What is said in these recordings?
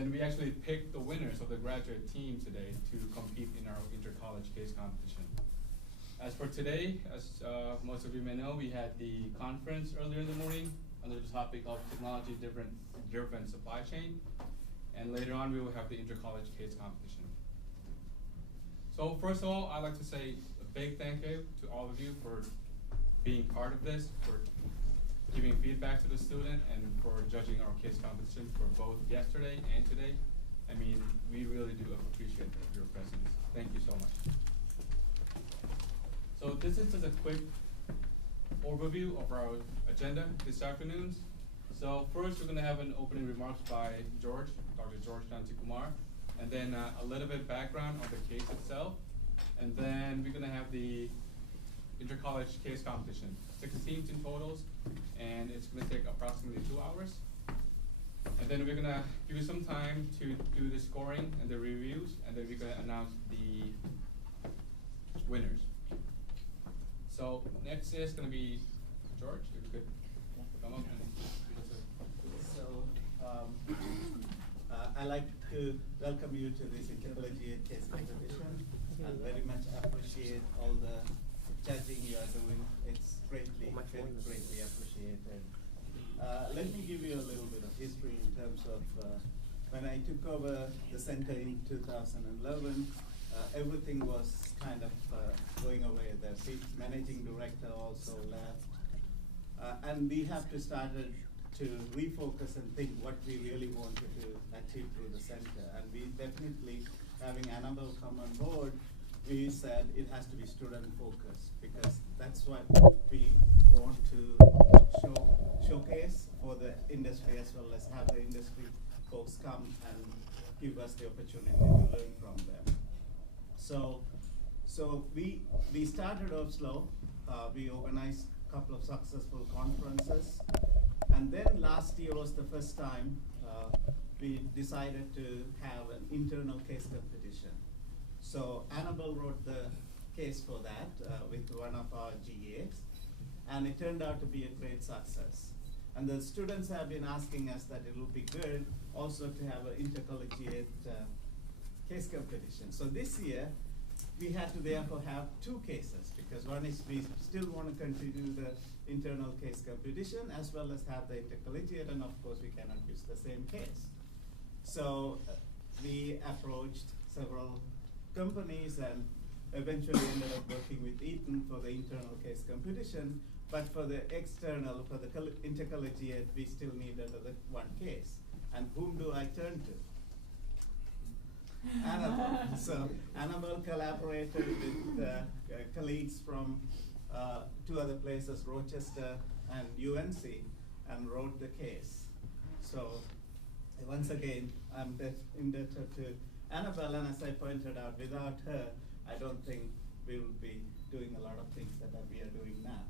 then we actually picked the winners of the graduate team today to compete in our inter-college case competition. As for today, as most of you may know, we had the conference earlier in the morning under the topic of technology driven supply chain. And later on, we will have the inter-college case competition. So first of all, I'd like to say a big thank you to all of you for being part of this, for giving feedback to the student, and for judging our case competition for both yesterday and today. I mean, we really do appreciate your presence. Thank you so much. So this is just a quick overview of our agenda this afternoon. So first, we're going to have an opening remarks by George, Dr. George Kumar, and then a little bit background on the case itself, and then we're going to have the inter-college case competition, 6 teams in totals, and it's going to take approximately 2 hours. And then we're going to give you some time to do the scoring and the reviews, and then we're going to announce the winners. So next is going to be George, if you could come up and So I'd like to welcome you to this intercollegiate case competition and very much appreciate all the judging you are doing. It's greatly appreciated. Let me give you a little bit of history in terms of when I took over the center in 2011, everything was kind of going away. The managing director also left. And we have to start to refocus and think what we really wanted to achieve through the center. And we definitely, having Annabelle come on board, we said it has to be student focused because that's what we want to showcase for the industry as well as have the industry folks come and give us the opportunity to learn from them. So we started off slow. We organized a couple of successful conferences. And then last year was the first time we decided to have an internal case competition. So Annabelle wrote the case for that with one of our GAs, and it turned out to be a great success. And the students have been asking us that it would be good also to have an intercollegiate case competition. So this year, we had to therefore have 2 cases, because one is we still want to continue the internal case competition as well as have the intercollegiate, and of course we cannot use the same case. So we approached several companies and eventually ended up working with Eaton for the internal case competition, but for the external, for the intercollegiate, we still needed another 1 case. And whom do I turn to? Annabelle. So Annabelle collaborated with colleagues from 2 other places, Rochester and UNC, and wrote the case. So once again, I'm indebted to Annabelle, and as I pointed out, without her, I don't think we will be doing a lot of things that we are doing now.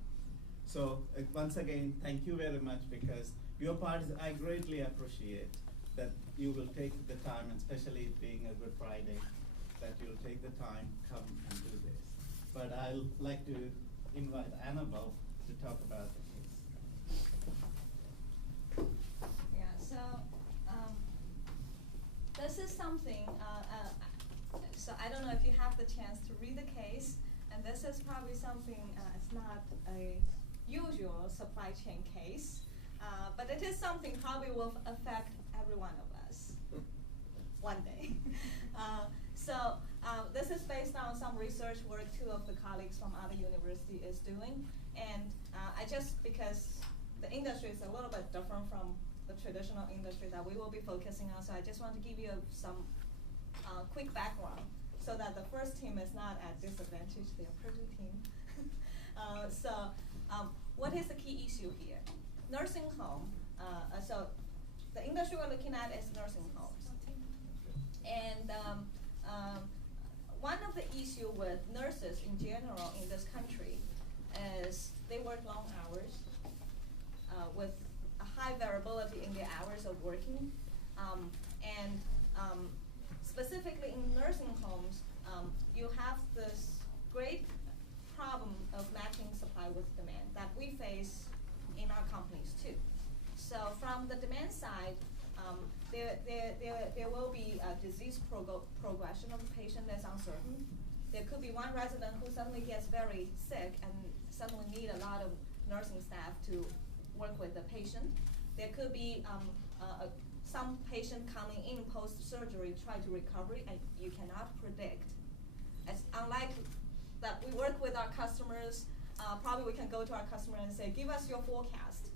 So once again, thank you very much, because your part is, I greatly appreciate that you will take the time, and especially it being a Good Friday, that you'll take the time, come and do this. But I'd like to invite Annabelle to talk about the case. Yeah, so this is something, so I don't know if you have the chance to read the case, and this is probably something, it's not a usual supply chain case, but it is something probably will affect every one of us one day. This is based on some research work 2 of the colleagues from other university is doing, and because the industry is a little bit different from the traditional industry that we will be focusing on, so I just want to give you some quick background so that the first team is not at disadvantage, the Purdue team. What is the key issue here? Nursing home, so the industry we're looking at is nursing homes. And one of the issue with nurses in general in this country is they work long hours with a high variability in their hours of working. Specifically in nursing homes, you have this great problem of matching supply with demand that we face in our companies too. So from the demand side, there will be a disease progression of the patient that's uncertain. There could be one resident who suddenly gets very sick and suddenly need a lot of nursing staff to work with the patient. There could be some patient coming in post-surgery, try to recover, and you cannot predict. It's unlike that we work with our customers, probably we can go to our customer and say, give us your forecast.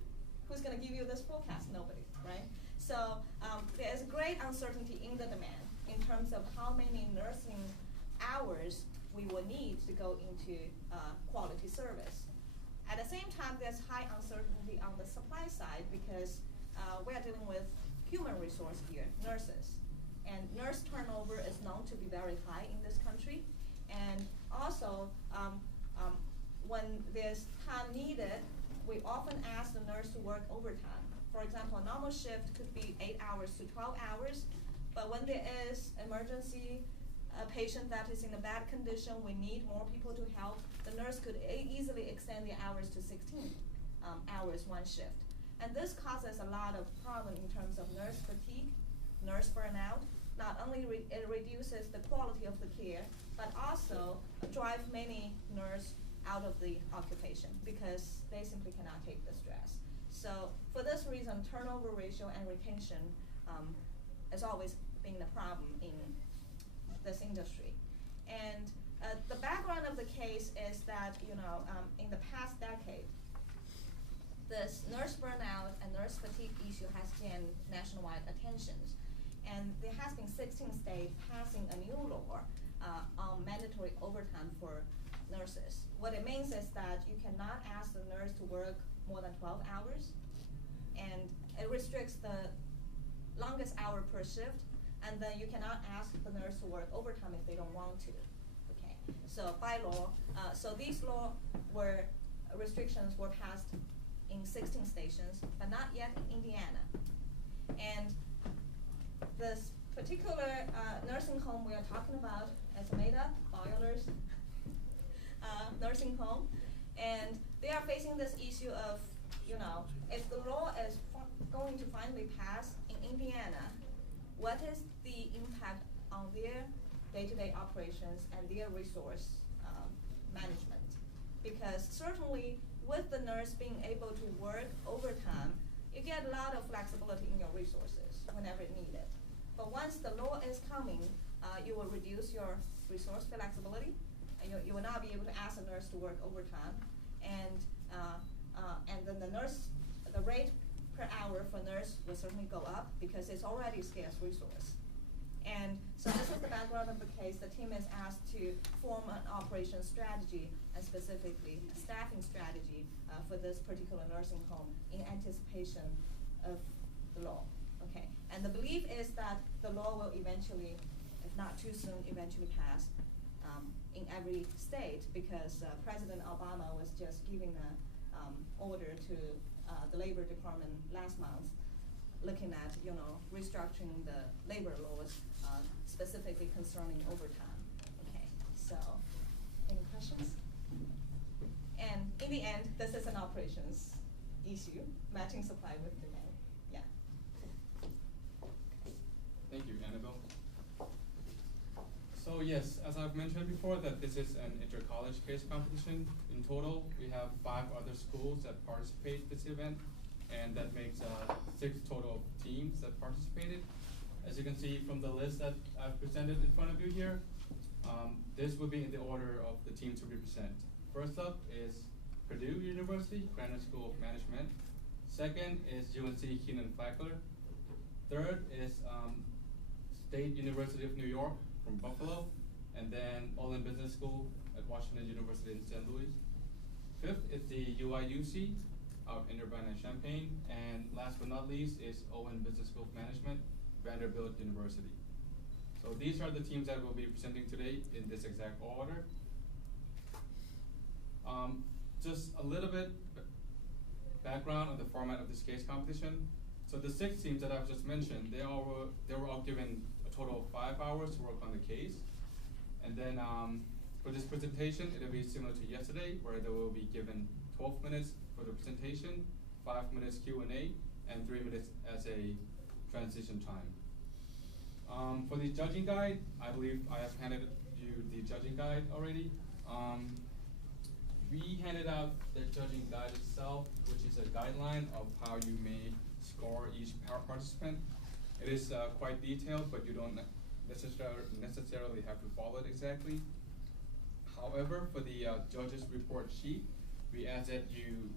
Who's gonna give you this forecast? Nobody, right? So there is great uncertainty in the demand in terms of how many nursing hours we will need to go into quality service. At the same time, there's high uncertainty on the supply side because we're dealing with human resource here, nurses. And nurse turnover is known to be very high in this country. And also, when there's time needed, we often ask the nurse to work overtime. For example, a normal shift could be 8 hours to 12 hours, but when there is emergency, a patient that is in a bad condition, we need more people to help, the nurse could easily extend the hours to 16 hours one shift. And this causes a lot of problem in terms of nurse fatigue, nurse burnout. Not only it reduces the quality of the care, but also drive many nurses out of the occupation because they simply cannot take the stress. So for this reason, turnover ratio and retention has always been a problem in this industry. And the background of the case is that, in the past decade, this nurse burnout and nurse fatigue issue has gained nationwide attention. And there has been 16 states passing a new law on mandatory overtime for nurses. What it means is that you cannot ask the nurse to work more than 12 hours, and it restricts the longest hour per shift, and then you cannot ask the nurse to work overtime if they don't want to. Okay, so by law, so these restrictions were passed in 16 stations, but not yet in Indiana. And this particular nursing home we are talking about is made up Boilers nursing home, and they are facing this issue of, if the law is going to finally pass in Indiana, what is the impact on their day-to-day operations and their resource management? Because certainly with the nurse being able to work overtime, you get a lot of flexibility in your resources whenever needed. But once the law is coming, you will reduce your resource flexibility, and you will not be able to ask a nurse to work overtime, and then the rate per hour for nurse will certainly go up because it's already a scarce resource. And so this is the background of the case. The team is asked to form an operations strategy and specifically a staffing strategy for this particular nursing home in anticipation of the law. Okay, and the belief is that the law will eventually, if not too soon, eventually pass in every state because President Obama was just giving an order to the Labor Department last month, looking at restructuring the labor laws specifically concerning overtime. Okay, so any questions? And in the end, this is an operations issue, matching supply with demand. Yeah. Thank you, Annabelle. So yes, as I've mentioned before, that this is an inter-college case competition. In total, we have 5 other schools that participate in this event, and that makes 6 total teams that participated. As you can see from the list that I've presented in front of you here, this will be in the order of the teams to represent. First up is Purdue University, Graduate School of Management. Second is UNC Kenan-Flagler. Third is State University of New York from Buffalo, and then Olin Business School at Washington University in St. Louis. Fifth is the UIUC out in Urbana and Champaign, and last but not least is Owen Business School of Management, Vanderbilt University. So these are the teams that we'll be presenting today in this exact order. Just a little bit background on the format of this case competition. So the 6 teams that I've just mentioned, they were all given a total of 5 hours to work on the case. And then for this presentation, it'll be similar to yesterday, where they will be given 12 minutes for the presentation, 5 minutes Q&A, and 3 minutes as a transition time. For the judging guide, I believe I have handed you the judging guide already. We handed out the judging guide itself, which is a guideline of how you may score each participant. It is quite detailed, but you don't necessarily have to follow it exactly. However, for the judges report sheet, we ask that you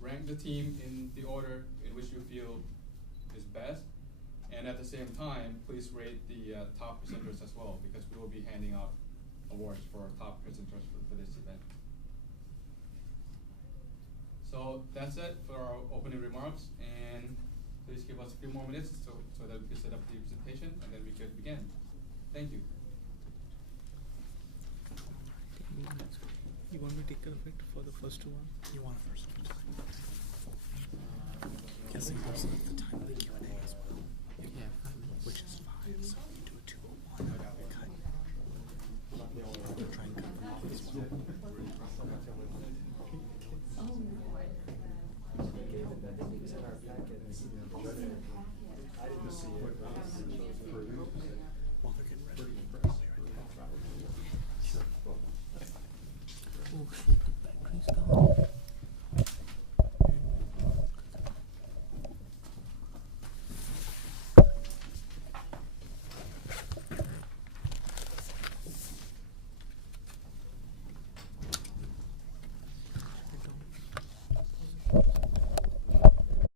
rank the team in the order in which you feel is best, and at the same time, please rate the top presenters as well, because we will be handing out awards for top presenters for this event. So that's it for our opening remarks, and please give us a few more minutes so that we can set up the presentation, and then we can begin. Thank you. You want me to take care of it for the first one? You want first? Guessing most of the time.